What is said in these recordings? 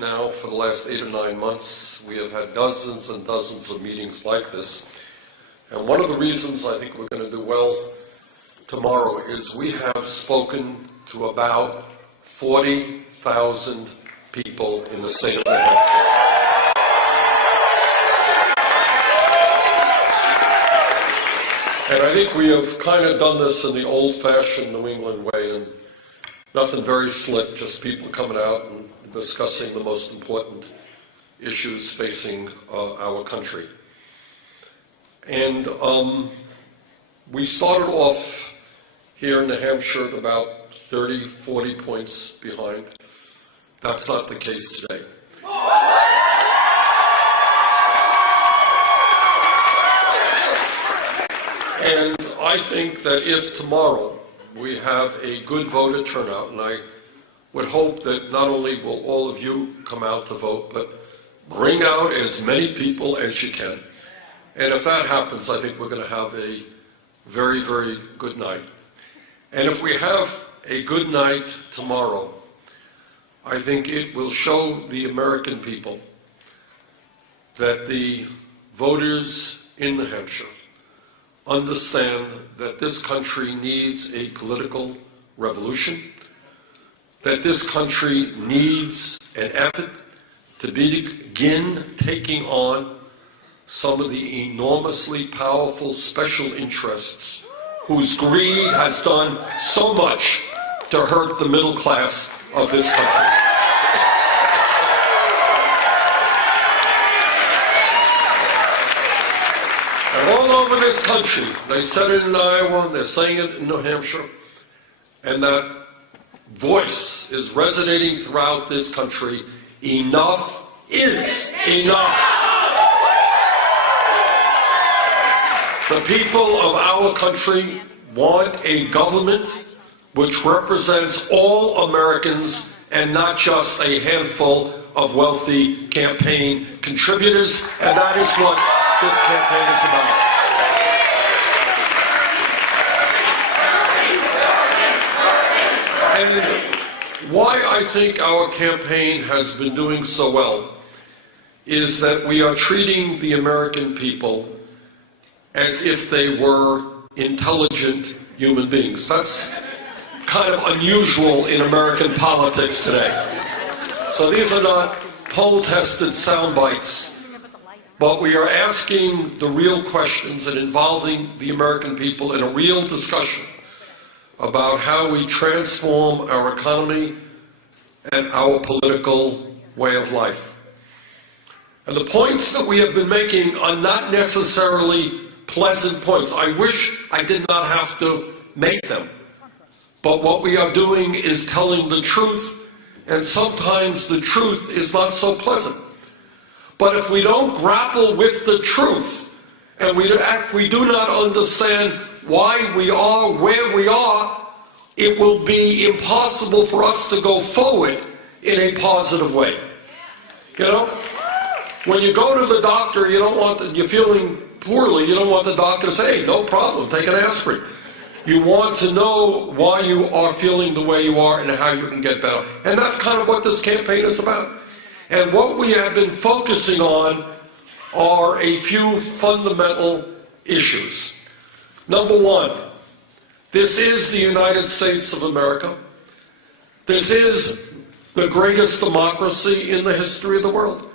now for the last 8 or 9 months. We have had dozens and dozens of meetings like this. And one of the reasons I think we're going to do well tomorrow is we have spoken to about 40,000 people in the state of New Hampshire. And I think we have kind of done this in the old-fashioned New England way, and nothing very slick, just people coming out and discussing the most important issues facing our country. And we started off here in New Hampshire at about 30, 40 points behind. That's not the case today. And I think that if tomorrow we have a good voter turnout, and I would hope that not only will all of you come out to vote, but bring out as many people as you can. And if that happens, I think we're going to have a very, very good night. And if we have a good night tomorrow, I think it will show the American people that the voters in New Hampshire understand that this country needs a political revolution, that this country needs an effort to begin taking on some of the enormously powerful special interests whose greed has done so much to hurt the middle class of this country. And all over this country, they said it in Iowa, they're saying it in New Hampshire, and that voice is resonating throughout this country. Enough is enough. The people of our country want a government which represents all Americans and not just a handful of wealthy campaign contributors, and that is what this campaign is about. And why I think our campaign has been doing so well is that we are treating the American people as if they were intelligent human beings. That's kind of unusual in American politics today. So these are not poll-tested sound bites, but we are asking the real questions and involving the American people in a real discussion about how we transform our economy and our political way of life. And the points that we have been making are not necessarily pleasant points. I wish I did not have to make them. But what we are doing is telling the truth, and sometimes the truth is not so pleasant. But if we don't grapple with the truth, and if we do not understand why we are where we are, it will be impossible for us to go forward in a positive way. You know, when you go to the doctor, you're feeling poorly, you don't want the doctor to say, hey, no problem, take an aspirin. You want to know why you are feeling the way you are and how you can get better. And that's kind of what this campaign is about. And what we have been focusing on are a few fundamental issues. Number one, this is the United States of America. This is the greatest democracy in the history of the world.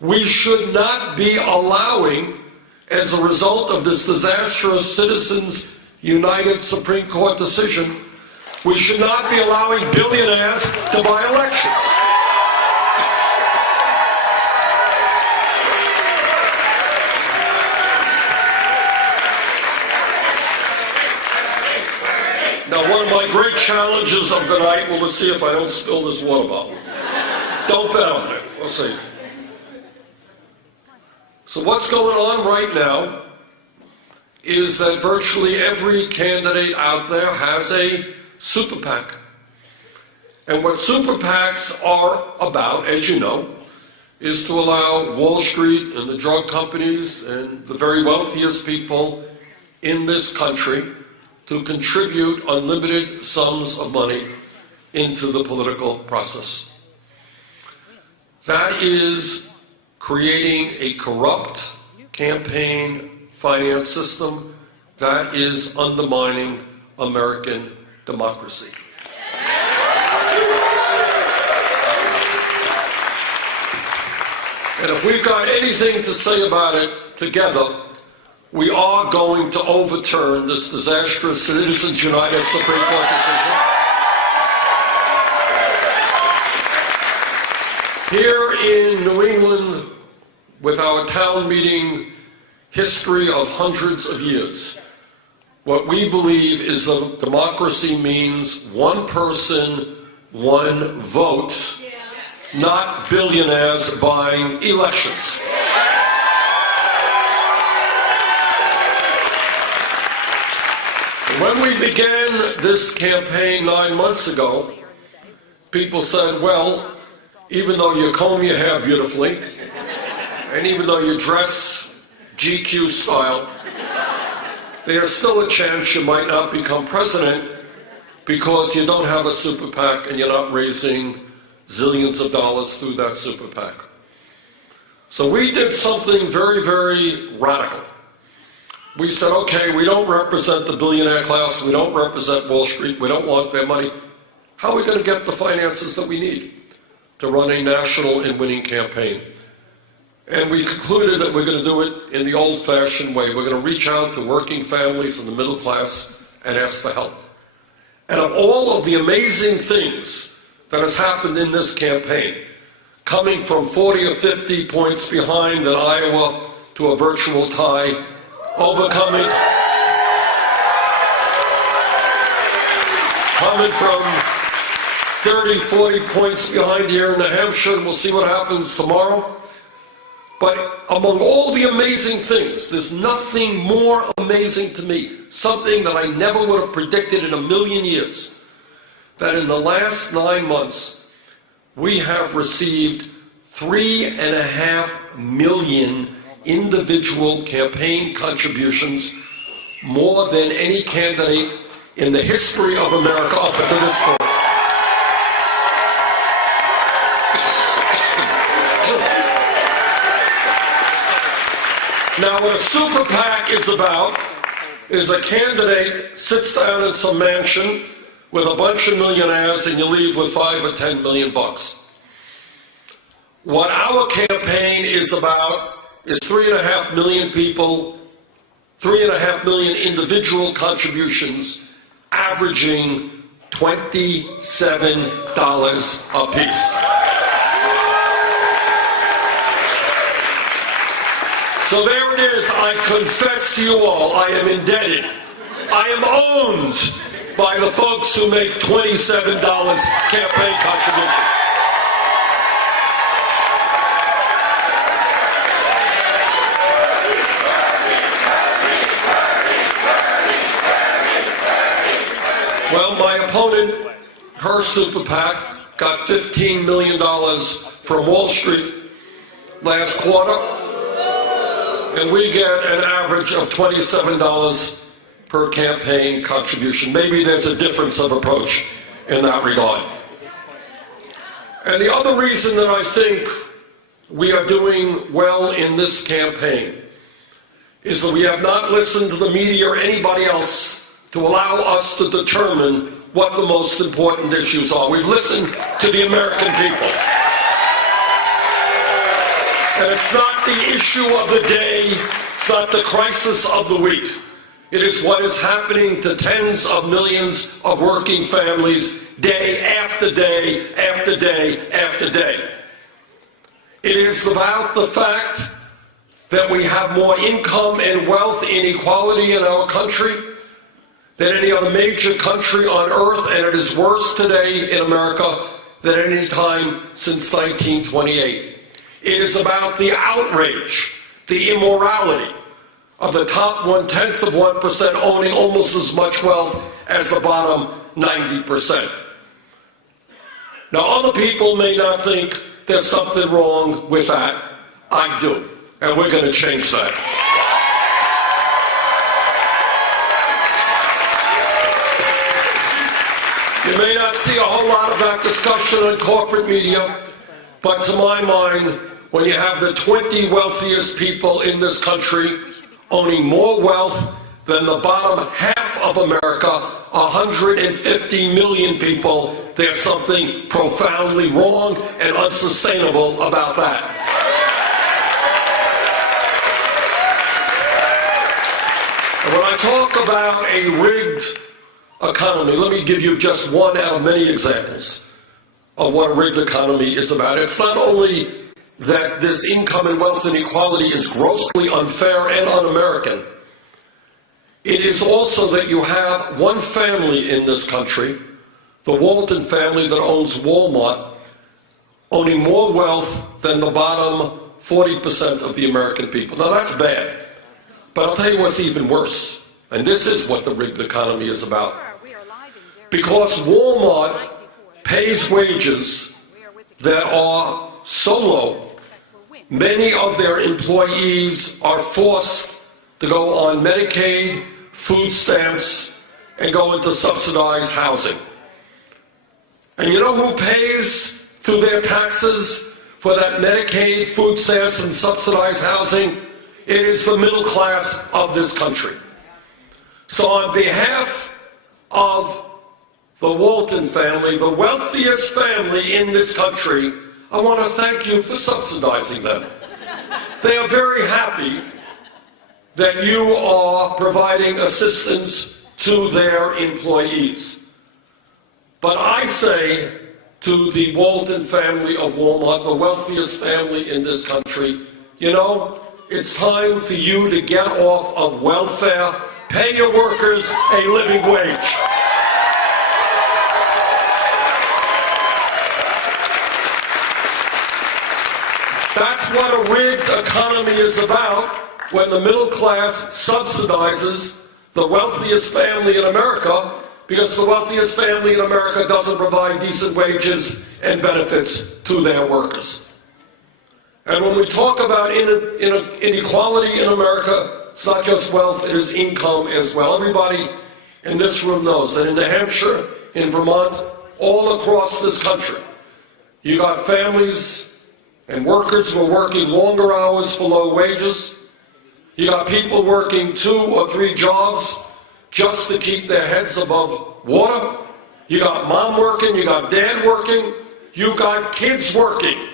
We should not be allowing, as a result of this disastrous Citizens United Supreme Court decision, we should not be allowing billionaires to buy elections. Now, one of my great challenges of the night will be to see if I don't spill this water bottle. Don't bet on it. We'll see. So what's going on right now is that virtually every candidate out there has a super PAC. And what super PACs are about, as you know, is to allow Wall Street and the drug companies and the very wealthiest people in this country to contribute unlimited sums of money into the political process. That is creating a corrupt campaign finance system. That is undermining American democracy. And if we've got anything to say about it together, we are going to overturn this disastrous Citizens United Supreme Court decision. Here in New England, with our town meeting history of hundreds of years, what we believe is that democracy means one person, one vote, not billionaires buying elections. When we began this campaign 9 months ago, people said, well, even though you comb your hair beautifully, and even though you dress GQ style, there's still a chance you might not become president because you don't have a super PAC and you're not raising zillions of dollars through that super PAC. So we did something very, very radical. We said, okay, we don't represent the billionaire class, we don't represent Wall Street, we don't want their money. How are we going to get the finances that we need to run a national and winning campaign? And we concluded that we're going to do it in the old-fashioned way. We're going to reach out to working families and the middle class and ask for help. And of all of the amazing things that has happened in this campaign, coming from 40 or 50 points behind in Iowa to a virtual tie, coming from 30, 40 points behind here in New Hampshire, and we'll see what happens tomorrow. But among all the amazing things, there's nothing more amazing to me, something that I never would have predicted in a million years, that in the last 9 months, we have received 3.5 million individual campaign contributions, more than any candidate in the history of America up to this point. Now, what a super PAC is about is a candidate sits down in some mansion with a bunch of millionaires and you leave with $5 or $10 million bucks. What our campaign is about is 3.5 million people, 3.5 million individual contributions, averaging $27 a piece. So there it is. I confess to you all, I am indebted. I am owned by the folks who make $27 campaign contributions. Well, my opponent, her super PAC, got $15 million from Wall Street last quarter, and we get an average of $27 per campaign contribution. Maybe there's a difference of approach in that regard. And the other reason that I think we are doing well in this campaign is that we have not listened to the media or anybody else to allow us to determine what the most important issues are. We've listened to the American people. And it's not the issue of the day, it's not the crisis of the week. It is what is happening to tens of millions of working families day after day after day after day. It is about the fact that we have more income and wealth inequality in our country than any other major country on earth, and it is worse today in America than at any time since 1928. It is about the outrage, the immorality of the top 1/10 of 1% owning almost as much wealth as the bottom 90%. Now, other people may not think there's something wrong with that. I do, and we're going to change that. You may not see a whole lot of that discussion in corporate media, But to my mind, when you have the 20 wealthiest people in this country owning more wealth than the bottom half of America, 150 million people, there's something profoundly wrong and unsustainable about that. And when I talk about a rigged economy, let me give you just one out of many examples of what a rigged economy is about. It's not only that this income and wealth inequality is grossly unfair and un-American, it is also that you have one family in this country, the Walton family that owns Walmart, owning more wealth than the bottom 40% of the American people. Now that's bad, but I'll tell you what's even worse, and this is what the rigged economy is about. Because Walmart pays wages that are so low, many of their employees are forced to go on Medicaid, food stamps, and go into subsidized housing. And you know who pays through their taxes for that Medicaid, food stamps, and subsidized housing? It is the middle class of this country. So on behalf of the Walton family, the wealthiest family in this country, I want to thank you for subsidizing them. They are very happy that you are providing assistance to their employees. But I say to the Walton family of Walmart, the wealthiest family in this country, you know, it's time for you to get off of welfare, pay your workers a living wage. That's what a rigged economy is about, when the middle class subsidizes the wealthiest family in America, because the wealthiest family in America doesn't provide decent wages and benefits to their workers. And when we talk about inequality in America, it's not just wealth, it is income as well. Everybody in this room knows that in New Hampshire, in Vermont, all across this country, you got families and workers who are working longer hours for low wages. You got people working 2 or 3 jobs just to keep their heads above water. You got mom working, you got dad working, you got kids working.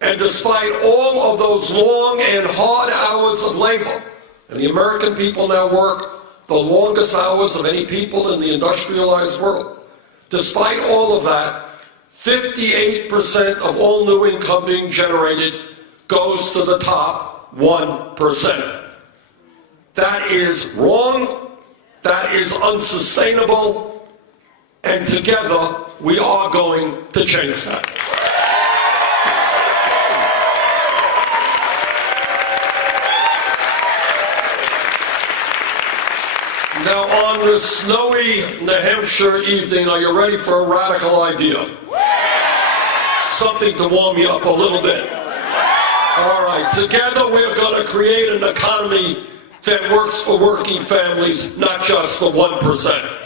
And despite all of those long and hard hours of labor, and the American people now work the longest hours of any people in the industrialized world, despite all of that, 58% of all new income being generated goes to the top 1%. That is wrong, that is unsustainable, and together we are going to change that. Now on this snowy New Hampshire evening, are you ready for a radical idea? Something to warm you up a little bit. All right, together we're going to create an economy that works for working families, not just the 1%.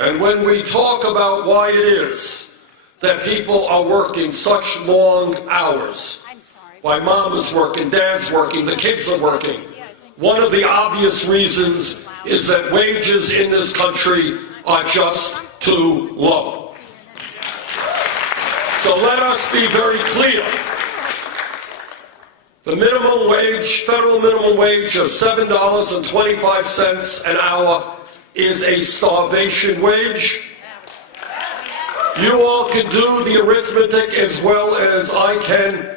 And when we talk about why it is that people are working such long hours, why mom is working, dad's working, the kids are working, one of the obvious reasons is that wages in this country are just too low. So let us be very clear. The minimum wage, federal minimum wage of $7.25 an hour is a starvation wage. You all can do the arithmetic as well as I can.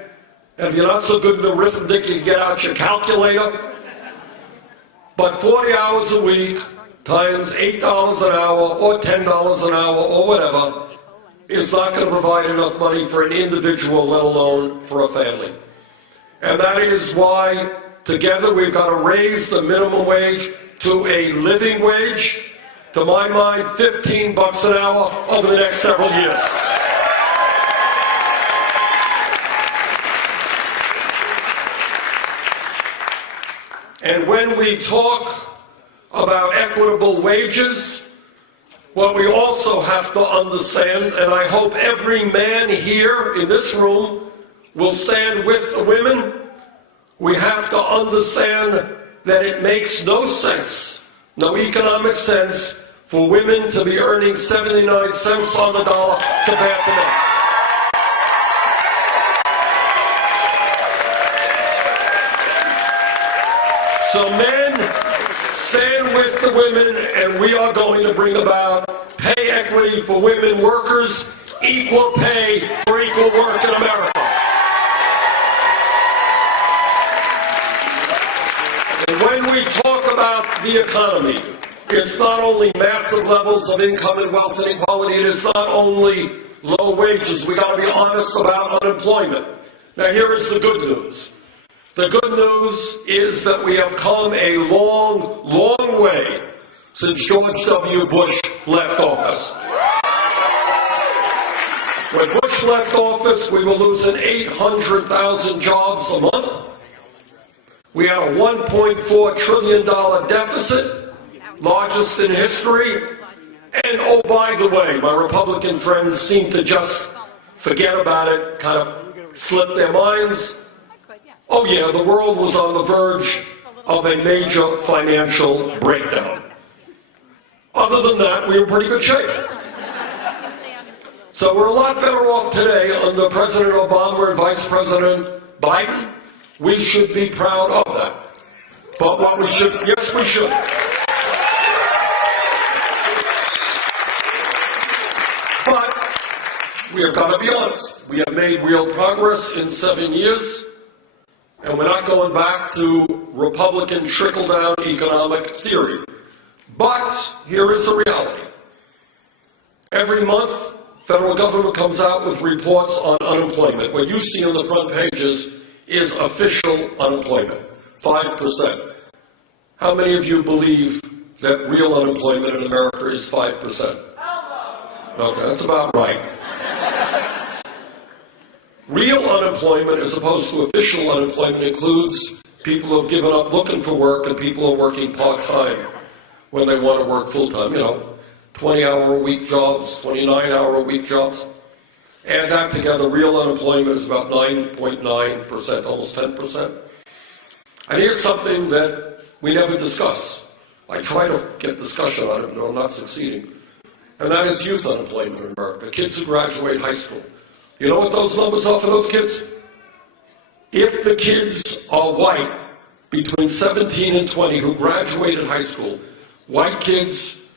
If you're not so good at arithmetic, you can get out your calculator. But 40 hours a week times $8 an hour or $10 an hour or whatever is not going to provide enough money for an individual, let alone for a family. And that is why together we've got to raise the minimum wage to a living wage, to my mind, $15 an hour over the next several years. And when we talk about equitable wages, What we also have to understand, and I hope every man here in this room will stand with the women, we have to understand that it makes no sense, no economic sense, for women to be earning 79 cents on the dollar compared to men. So men, stand with the women, and we are going to bring about pay equity for women workers, equal pay for equal work in America. And when we talk about the economy, it's not only massive levels of income and wealth inequality, it is not only low wages. We got to be honest about unemployment. Now here is the good news. The good news is that we have come a long, long way since George W. Bush left office. When Bush left office, we were losing 800,000 jobs a month. We had a $1.4 trillion deficit, largest in history. And oh, by the way, my Republican friends seem to just forget about it, kind of slip their minds. Oh yeah, the world was on the verge of a major financial breakdown. Other than that, we were in pretty good shape. So we're a lot better off today under President Obama and Vice President Biden. We should be proud of that. But what we should, yes, we should. But we have got to be honest. We have made real progress in 7 years. And we're not going back to Republican trickle-down economic theory. But here is the reality. Every month, federal government comes out with reports on unemployment. What you see on the front pages is official unemployment, 5%. How many of you believe that real unemployment in America is 5%? Okay, that's about right. Real unemployment, as opposed to official unemployment, includes people who have given up looking for work and people who are working part-time when they want to work full-time. You know, 20-hour-a-week jobs, 29-hour-a-week jobs. Add that together, real unemployment is about 9.9%, almost 10%. And here's something that we never discuss. I try to get discussion on it, but I'm not succeeding. And that is youth unemployment in America, kids who graduate high school. You know what those numbers are for those kids? If the kids are white, between 17 and 20, who graduated high school, white kids,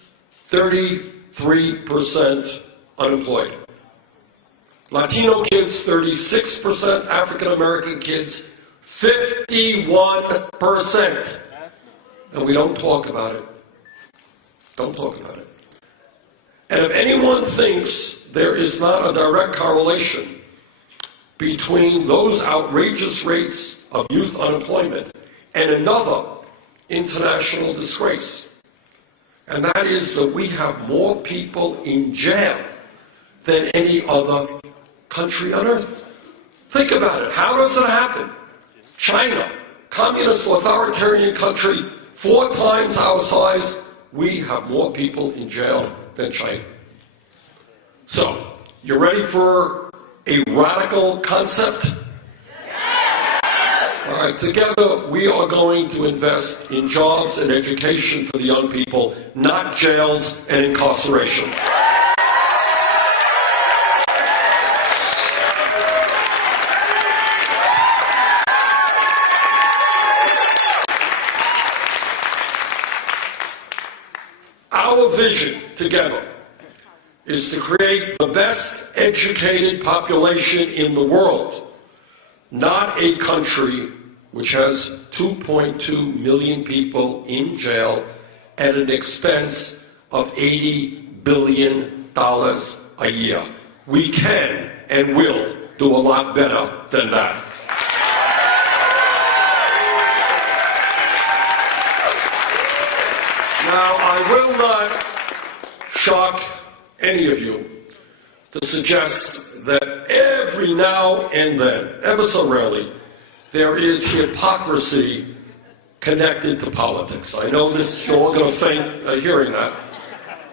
33% unemployed. Latino kids, 36%. African American kids, 51%. And we don't talk about it. Don't talk about it. And if anyone thinks there is not a direct correlation between those outrageous rates of youth unemployment and another international disgrace, and that is that we have more people in jail than any other country on earth. Think about it. How does it happen? China, communist authoritarian country, 4 times our size, we have more people in jail than China. So, you ready for a radical concept? All right, together we are going to invest in jobs and education for the young people, not jails and incarceration. Our vision together is to create the best educated population in the world, not a country which has 2.2 million people in jail at an expense of $80 billion a year. We can and will do a lot better than that. Now, I will not shock any of you to suggest that every now and then, ever so rarely, there is hypocrisy connected to politics. I know this, you're all going to faint hearing that.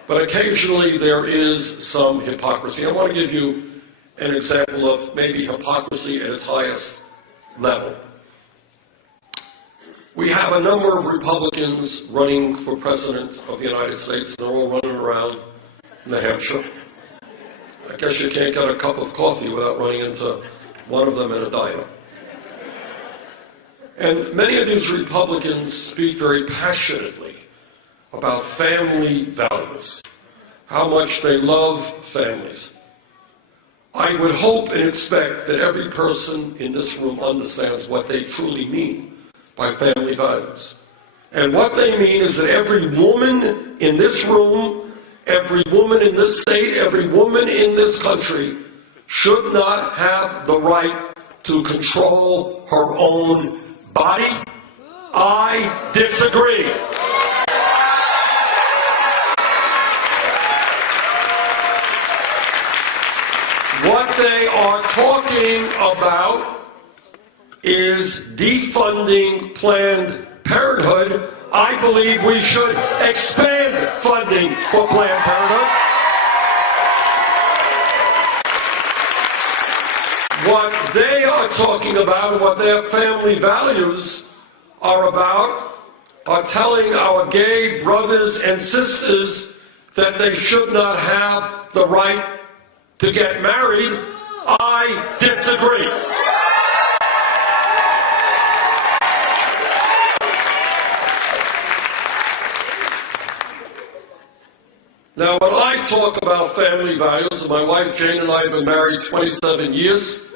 but occasionally there is some hypocrisy. I want to give you an example of maybe hypocrisy at its highest level. We have a number of Republicans running for president of the United States. They're all running around New Hampshire. I guess you can't get a cup of coffee without running into one of them in a diner. And many of these Republicans speak very passionately about family values, how much they love families. I would hope and expect that every person in this room understands what they truly mean by family values. And what they mean is that every woman in this room, every woman in this state, every woman in this country should not have the right to control her own body. I disagree. What they are talking about is defunding Planned Parenthood. I believe we should expand funding for Planned Parenthood. What they are talking about and what their family values are about are telling our gay brothers and sisters that they should not have the right to get married. I disagree. Now, when I talk about family values, and my wife Jane and I have been married 27 years.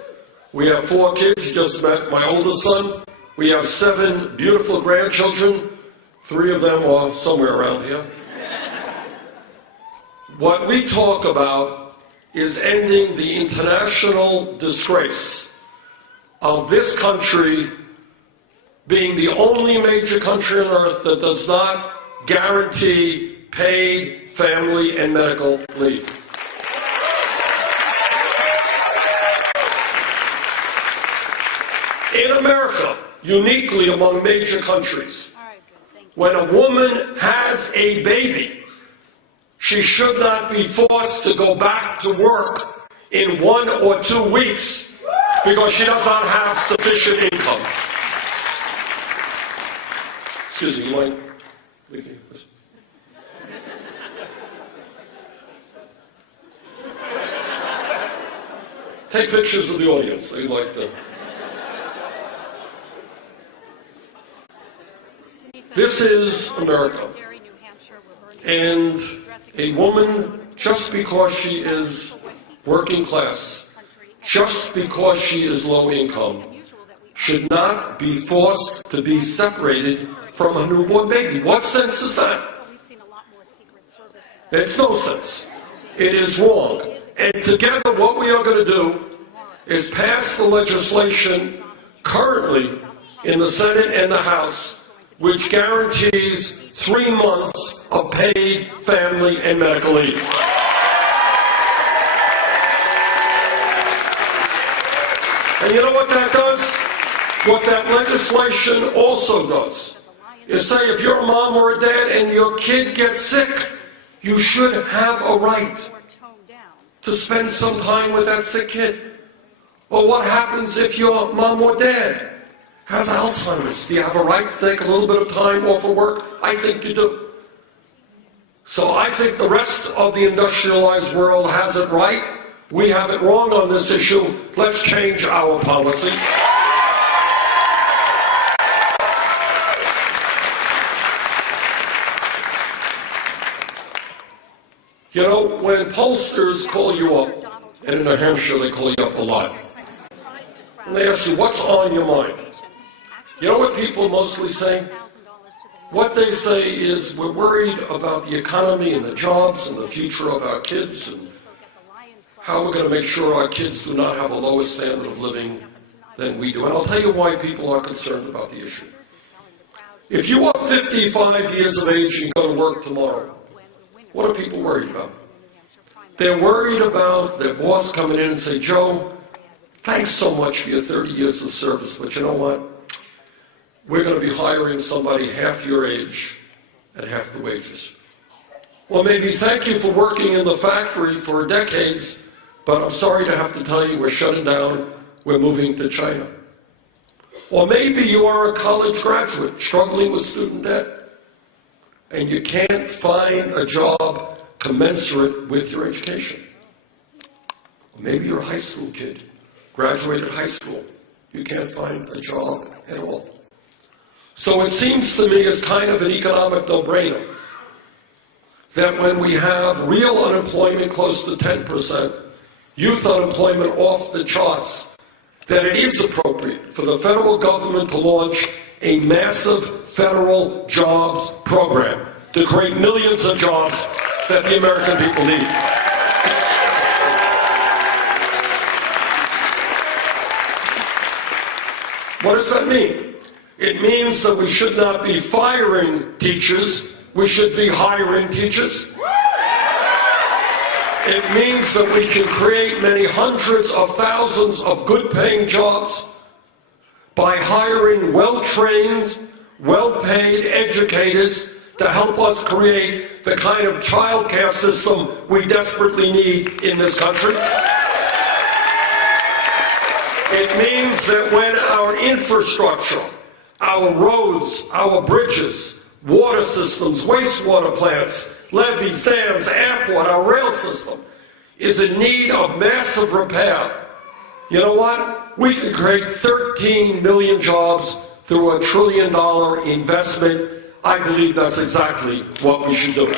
We have 4 kids. You just met my oldest son. We have 7 beautiful grandchildren. 3 of them are somewhere around here. What we talk about is ending the international disgrace of this country being the only major country on earth that does not guarantee paid family and medical leave. In America, uniquely among major countries, when a woman has a baby, she should not be forced to go back to work in 1 or 2 weeks because she does not have sufficient income. Excuse me, you mind leaving this? Take pictures of the audience. They'd like to. This is America. And a woman, just because she is working class, just because she is low income, should not be forced to be separated from a newborn baby. What sense is that? It's no sense. It is wrong. And together what we are going to do is pass the legislation currently in the Senate and the House, which guarantees 3 months of paid family and medical leave. And you know what that does? What that legislation also does is say if you're a mom or a dad and your kid gets sick, you should have a right to spend some time with that sick kid. Or what happens if your mom or dad has Alzheimer's? Do you have a right to take a little bit of time off of work? I think you do. So I think the rest of the industrialized world has it right. We have it wrong on this issue. Let's change our policies. You know, when pollsters call you up, and in New Hampshire they call you up a lot, and they ask you, what's on your mind? You know what people mostly say? What they say is, we're worried about the economy and the jobs and the future of our kids and how we're going to make sure our kids do not have a lower standard of living than we do. And I'll tell you why people are concerned about the issue. If you are 55 years of age and you go to work tomorrow, what are people worried about? They're worried about their boss coming in and say, Joe, thanks so much for your 30 years of service, but you know what? We're going to be hiring somebody half your age at half the wages. Or maybe thank you for working in the factory for decades, but I'm sorry to have to tell you we're shutting down, we're moving to China. Or maybe you are a college graduate struggling with student debt, and you can't find a job commensurate with your education. Or maybe you're a high school kid, graduated high school. You can't find a job at all. So it seems to me as kind of an economic no-brainer that when we have real unemployment close to 10%, youth unemployment off the charts, that it is appropriate for the federal government to launch a massive federal jobs program to create millions of jobs that the American people need. What does that mean? It means that we should not be firing teachers, we should be hiring teachers. It means that we can create many hundreds of thousands of good-paying jobs by hiring well-trained, well-paid educators to help us create the kind of child care system we desperately need in this country. It means that when our infrastructure, our roads, our bridges, water systems, wastewater plants, levees, dams, airport, our rail system is in need of massive repair, you know what? We can create 13 million jobs through $1 trillion investment. I believe that's exactly what we should do.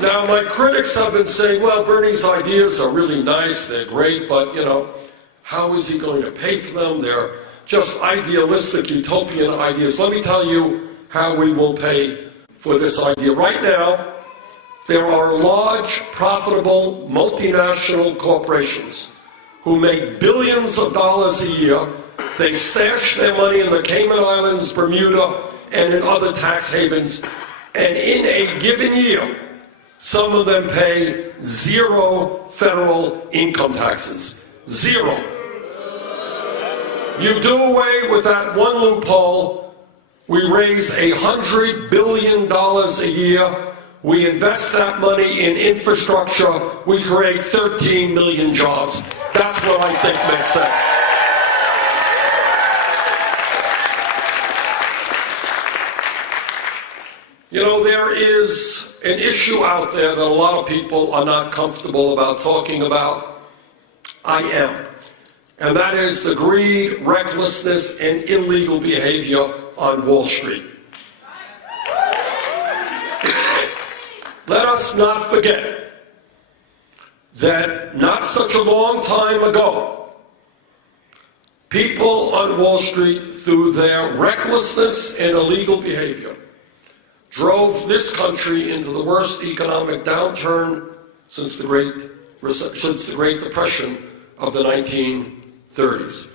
Now, my critics have been saying, well, Bernie's ideas are really nice, they're great, but, you know, how is he going to pay for them? They're just idealistic, utopian ideas. Let me tell you how we will pay for this idea. Right now, there are large, profitable, multinational corporations who make billions of dollars a year. They stash their money in the Cayman Islands, Bermuda, and in other tax havens. And in a given year, some of them pay 0 federal income taxes. 0. You do away with that one loophole, we raise $100 billion a year, we invest that money in infrastructure, we create 13 million jobs. That's what I think makes sense. You know, there is an issue out there that a lot of people are not comfortable about talking about. I am. And that is the greed, recklessness, and illegal behavior on Wall Street. Let us not forget that not such a long time ago, people on Wall Street, through their recklessness and illegal behavior, drove this country into the worst economic downturn since the Great Depression of the 1930s.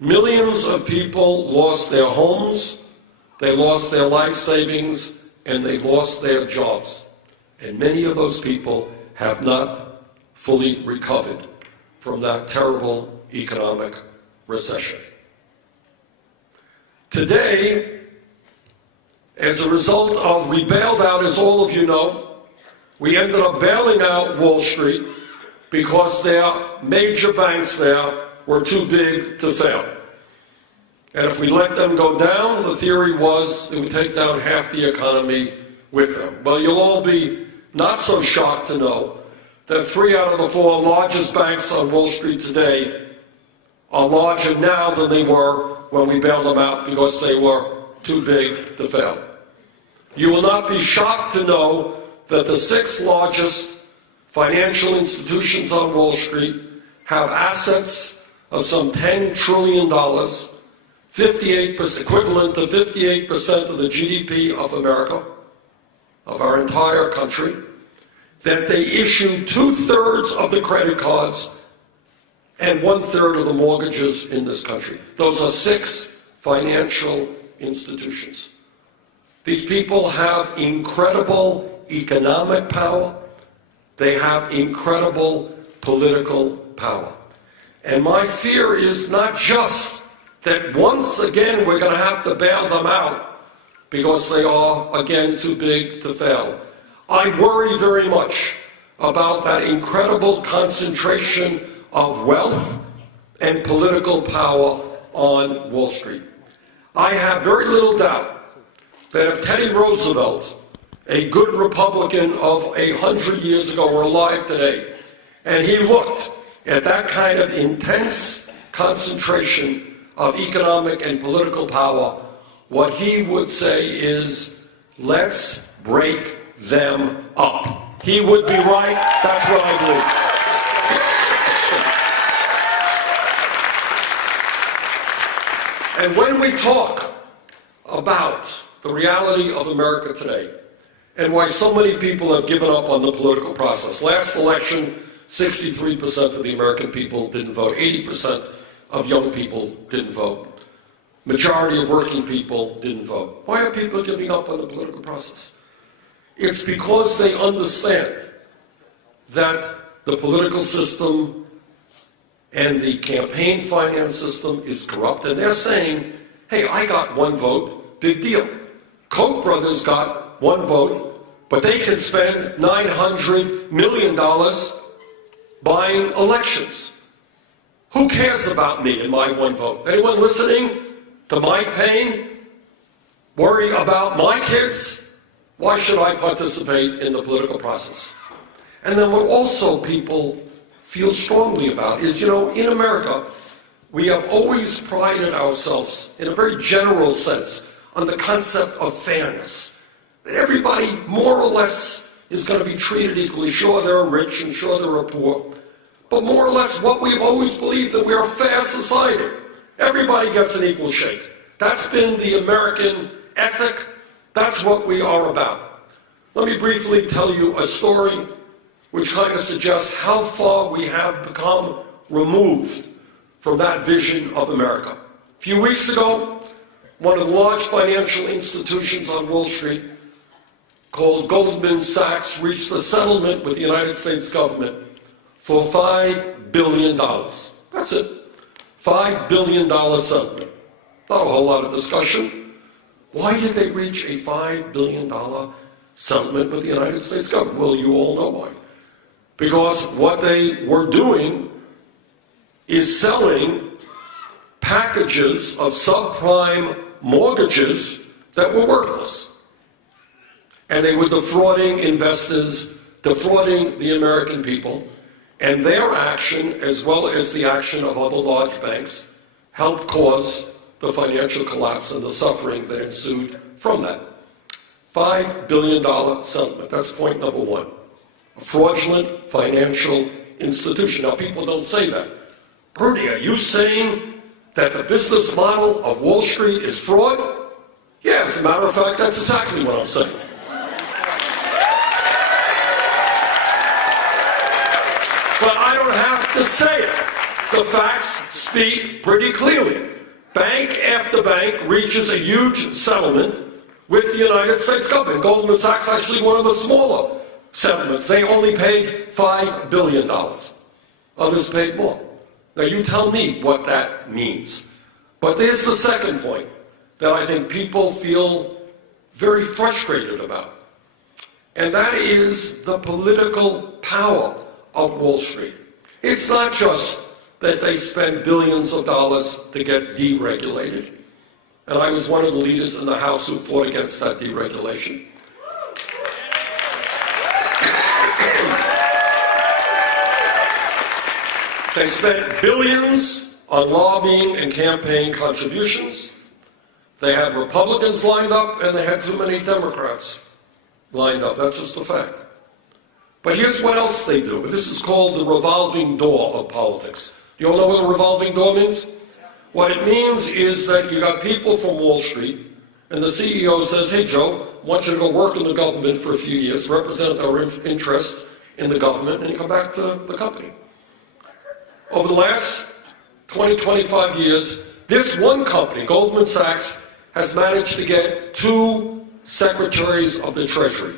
Millions of people lost their homes, they lost their life savings, and they lost their jobs. And many of those people have not fully recovered from that terrible economic recession. Today, as a result of, we bailed out, as all of you know, we ended up bailing out Wall Street because their major banks there were too big to fail. And if we let them go down, the theory was it would take down half the economy with them. Well, you'll all be not so shocked to know that 3 out of the 4 largest banks on Wall Street today are larger now than they were when we bailed them out because they were too big to fail. You will not be shocked to know that the 6 largest financial institutions on Wall Street have assets of some $10 trillion, 58%, equivalent to 58% of the GDP of America, of our entire country, that they issue 2/3 of the credit cards and 1/3 of the mortgages in this country. Those are 6 financial institutions. These people have incredible economic power. They have incredible political power. And my fear is not just that once again we're going to have to bail them out because they are, again, too big to fail. I worry very much about that incredible concentration of wealth and political power on Wall Street. I have very little doubt that if Teddy Roosevelt, a good Republican of 100 years ago, were alive today, and he looked at that kind of intense concentration of economic and political power, what he would say is, let's break them up. He would be right. That's what I believe. And when we talk about the reality of America today and why so many people have given up on the political process, last election, 63% of the American people didn't vote, 80% of young people didn't vote. Majority of working people didn't vote. Why are people giving up on the political process? It's because they understand that the political system and the campaign finance system is corrupt, and they're saying, hey, I got one vote, big deal. Koch brothers got one vote, but they can spend $900 million buying elections. Who cares about me and my one vote? Anyone listening to my pain? Worry about my kids? Why should I participate in the political process? And then what also people feel strongly about is, in America, we have always prided ourselves, in a very general sense, on the concept of fairness. That everybody, more or less, is going to be treated equally. Sure, there are rich and sure there are poor. But more or less what we've always believed, that we're a fair society. Everybody gets an equal shake. That's been the American ethic. That's what we are about. Let me briefly tell you a story which kind of suggests how far we have become removed from that vision of America. A few weeks ago, one of the large financial institutions on Wall Street, called Goldman Sachs, reached a settlement with the United States government for $5 billion. That's it. $5 billion settlement. Not a whole lot of discussion. Why did they reach a $5 billion settlement with the United States government? Well, you all know why. Because what they were doing is selling packages of subprime mortgages that were worthless. And they were defrauding investors, defrauding the American people. And their action, as well as the action of other large banks, helped cause the financial collapse and the suffering that ensued from that. $5 billion settlement. That's point number one. A fraudulent financial institution. Now, people don't say that. Bernie, are you saying that the business model of Wall Street is fraud? Yeah, as a matter of fact, that's exactly what I'm saying. But I don't have to say it. The facts speak pretty clearly. Bank after bank reaches a huge settlement with the United States government. Goldman Sachs actually one of the smaller settlements. They only paid $5 billion. Others paid more. Now you tell me what that means. But there's the second point that I think people feel very frustrated about. And that is the political power of Wall Street. It's not just that they spend billions of dollars to get deregulated. And I was one of the leaders in the House who fought against that deregulation. They spent billions on lobbying and campaign contributions. They had Republicans lined up, and they had too many Democrats lined up. That's just a fact. But here's what else they do. This is called the revolving door of politics. Do you all know what a revolving door means? What it means is that you got people from Wall Street, and the CEO says, hey, Joe, I want you to go work in the government for a few years, represent our interests in the government, and you come back to the company. Over the last 20, 25 years, this one company, Goldman Sachs, has managed to get 2 secretaries of the Treasury.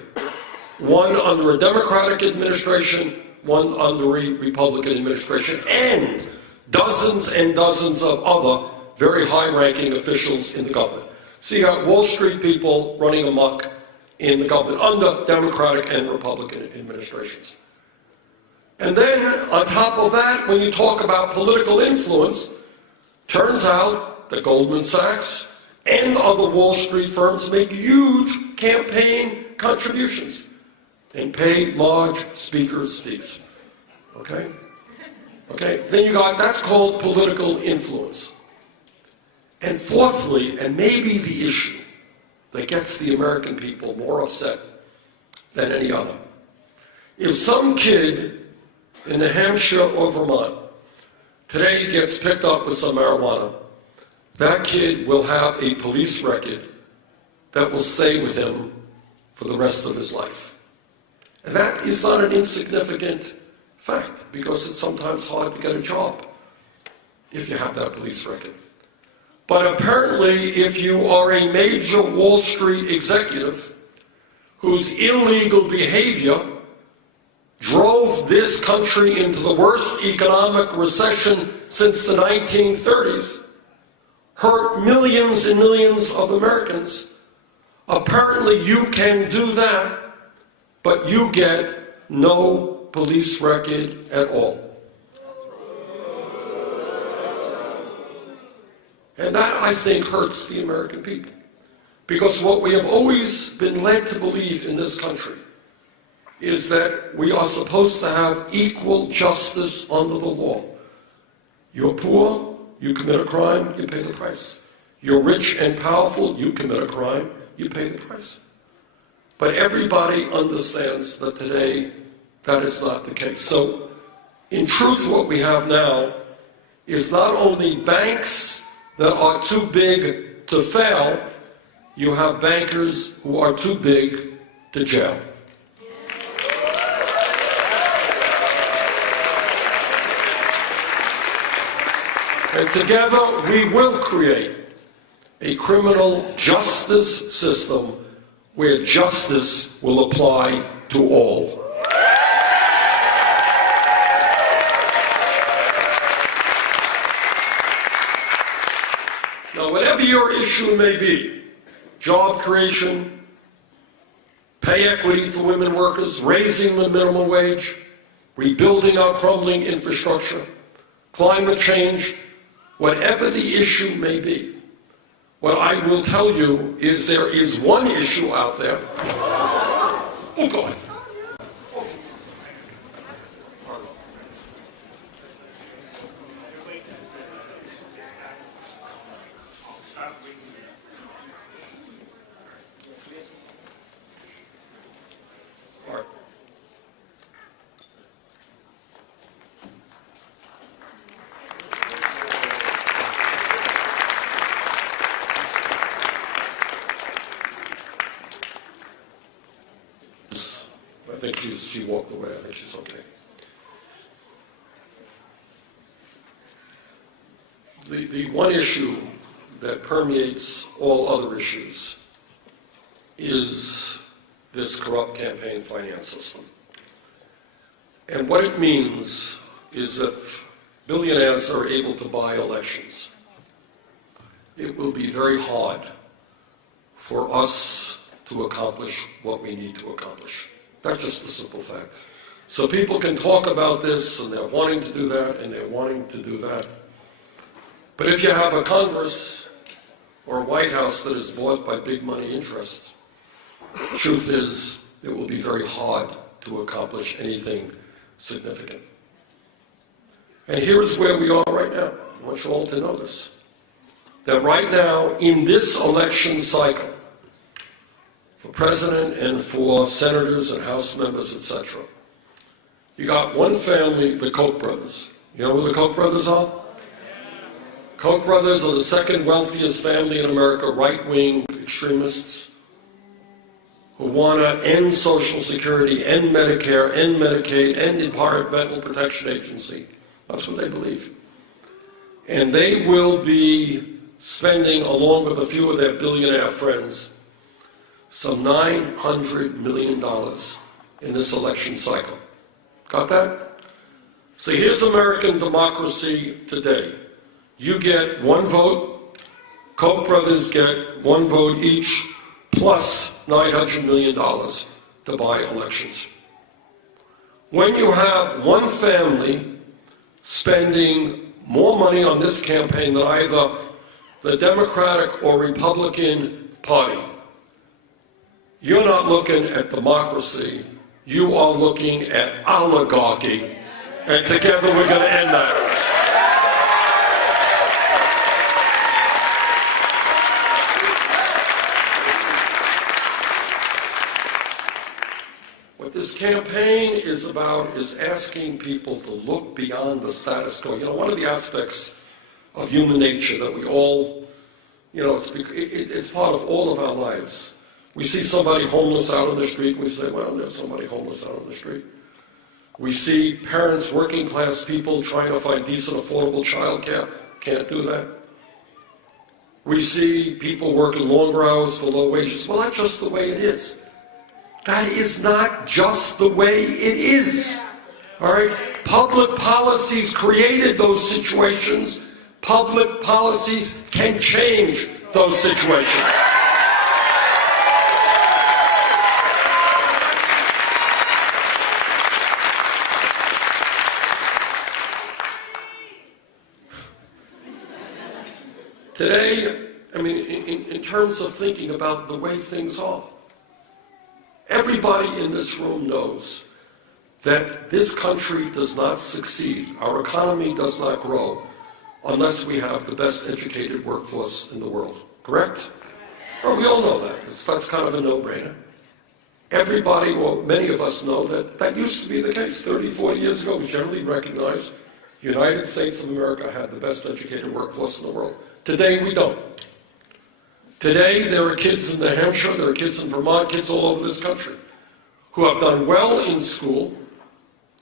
One under a Democratic administration, one under a Republican administration, and dozens of other very high-ranking officials in the government. So you got Wall Street people running amok in the government under Democratic and Republican administrations. And then on top of that, when you talk about political influence, turns out that Goldman Sachs and other Wall Street firms make huge campaign contributions and pay large speakers' fees. Okay? Okay? Then you got, that's called political influence. And fourthly, and maybe the issue that gets the American people more upset than any other, if some kid in New Hampshire or Vermont today gets picked up with some marijuana, that kid will have a police record that will stay with him for the rest of his life. And that is not an insignificant fact, because it's sometimes hard to get a job if you have that police record. But apparently, if you are a major Wall Street executive whose illegal behavior drove this country into the worst economic recession since the 1930s, hurt millions and millions of Americans, apparently you can do that, but you get no police record at all. And that, I think, hurts the American people. Because what we have always been led to believe in this country is that we are supposed to have equal justice under the law. You're poor, you commit a crime, you pay the price. You're rich and powerful, you commit a crime, you pay the price. But everybody understands that today that is not the case. So, in truth, what we have now is not only banks that are too big to fail, you have bankers who are too big to jail. And together we will create a criminal justice system where justice will apply to all. Now, whatever your issue may be, job creation, pay equity for women workers, raising the minimum wage, rebuilding our crumbling infrastructure, climate change, whatever the issue may be, what I will tell you is there is one issue out there. Oh, God. I think she walked away. I think she's okay. The one issue that permeates all other issues is this corrupt campaign finance system. And what it means is if billionaires are able to buy elections, it will be very hard for us to accomplish what we need to accomplish. That's just the simple fact. So people can talk about this, and they're wanting to do that, and they're wanting to do that. But if you have a Congress or a White House that is bought by big money interests, the truth is it will be very hard to accomplish anything significant. And here's where we are right now. I want you all to know this. That right now, in this election cycle, for president and for senators and House members, etc., you got one family, the Koch brothers. You know who the Koch brothers are? Koch brothers are the second wealthiest family in America, right-wing extremists who want to end Social Security, end Medicare, end Medicaid, end the Environmental Protection Agency. That's what they believe. And they will be spending, along with a few of their billionaire friends, some $900 million in this election cycle. Got that? So here's American democracy today. you get 1 vote, Koch brothers get 1 vote each, plus $900 million to buy elections. When you have one family spending more money on this campaign than either the Democratic or Republican Party, you're not looking at democracy, you are looking at oligarchy, and together we're going to end that. What this campaign is about is asking people to look beyond the status quo. You know, one of the aspects of human nature that we all, you know, it's part of all of our lives. We see somebody homeless out on the street, and we say, well, there's somebody homeless out on the street. We see parents, working class people trying to find decent, affordable child care, can't do that. We see people working longer hours for low wages. Well, that's just the way it is. That is not just the way it is. All right? Public policies created those situations. Public policies can change those situations. Today, I mean, in terms of thinking about the way things are, everybody in this room knows that this country does not succeed, our economy does not grow, unless we have the best educated workforce in the world. Correct? Well, we all know that. That's kind of a no-brainer. Everybody, well, many of us know that that used to be the case. 30, 40 years ago, it was generally recognized the United States of America had the best educated workforce in the world. Today, we don't. Today, there are kids in New Hampshire, there are kids in Vermont, kids all over this country who have done well in school,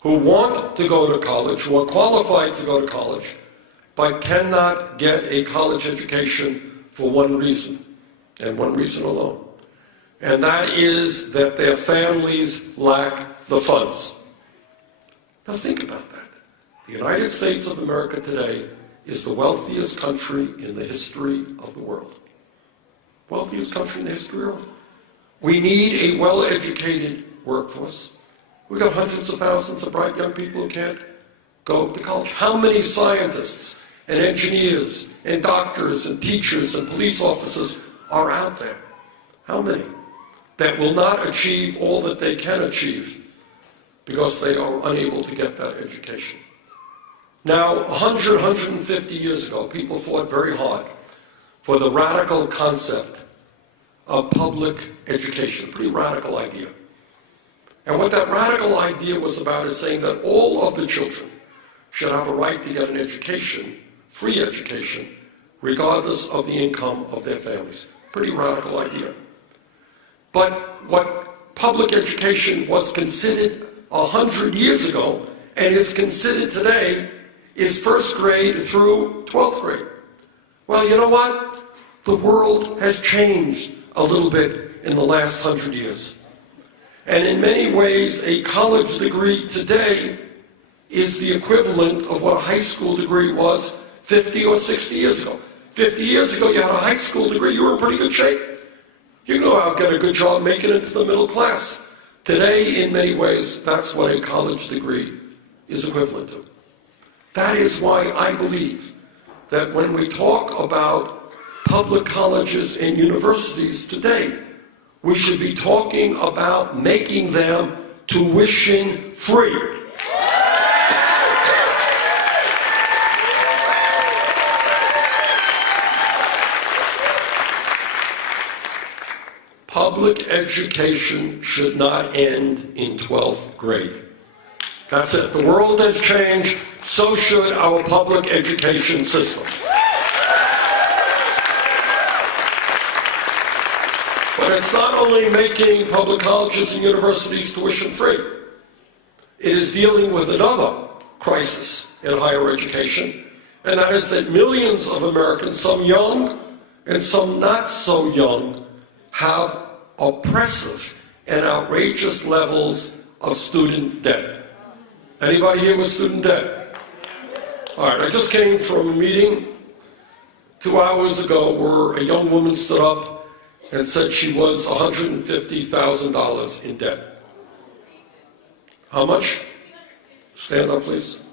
who want to go to college, who are qualified to go to college, but cannot get a college education for one reason, and one reason alone. And that is that their families lack the funds. Now think about that. The United States of America today is the wealthiest country in the history of the world. Wealthiest country in the history of the world. We need a well-educated workforce. We've got hundreds of thousands of bright young people who can't go to college. How many scientists and engineers and doctors and teachers and police officers are out there? How many that will not achieve all that they can achieve because they are unable to get that education? Now, 100, 150 years ago, people fought very hard for the radical concept of public education, pretty radical idea. And what that radical idea was about is saying that all of the children should have a right to get an education, free education, regardless of the income of their families. Pretty radical idea. But what public education was considered 100 years ago and is considered today is first grade through 12th grade. Well, you know what? The world has changed a little bit in the last 100 years. And in many ways, a college degree today is the equivalent of what a high school degree was 50 or 60 years ago. 50 years ago, you had a high school degree, you were in pretty good shape. You can go out and get a good job, make it into the middle class. Today, in many ways, that's what a college degree is equivalent to. That is why I believe that when we talk about public colleges and universities today, we should be talking about making them tuition free. Public education should not end in 12th grade. That's it. The world has changed, so should our public education system. But it's not only making public colleges and universities tuition free. It is dealing with another crisis in higher education, and that is that millions of Americans, some young and some not so young, have oppressive and outrageous levels of student debt. Anybody here with student debt? All right, I just came from a meeting 2 hours ago where a young woman stood up and said she was $150,000 in debt. How much? Stand up, please.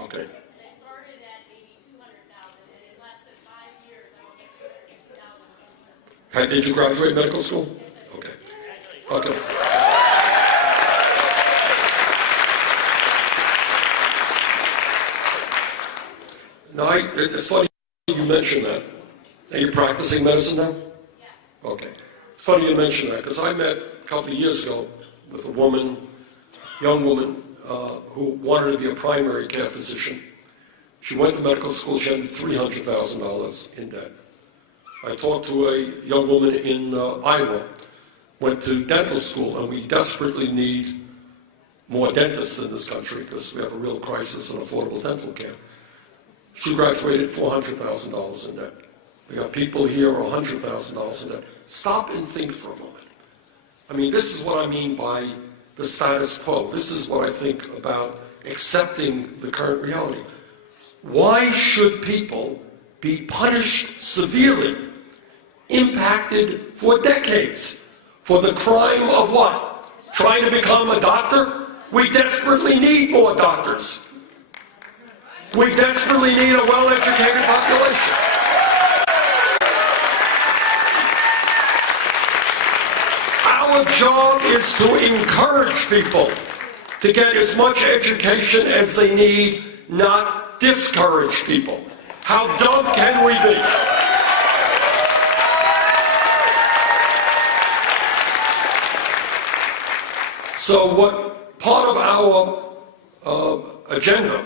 Okay. Did you graduate medical school? Okay. Okay. Now, it's funny you mentioned that. Are you practicing medicine now? Yes. Okay. It's funny you mentioned that, because I met a couple of years ago with a woman, young woman, who wanted to be a primary care physician. She went to medical school. She had $300,000 in debt. I talked to a young woman in Iowa, went to dental school, and we desperately need more dentists in this country because we have a real crisis in affordable dental care. She graduated $400,000 in debt. We got people here who are $100,000 in debt. Stop and think for a moment. I mean, this is what I mean by the status quo. This is what I think about accepting the current reality. Why should people be punished severely, impacted for decades, for the crime of what? Trying to become a doctor? We desperately need more doctors. We desperately need a well-educated population. Our job is to encourage people to get as much education as they need, not discourage people. How dumb can we be? So what part of our agenda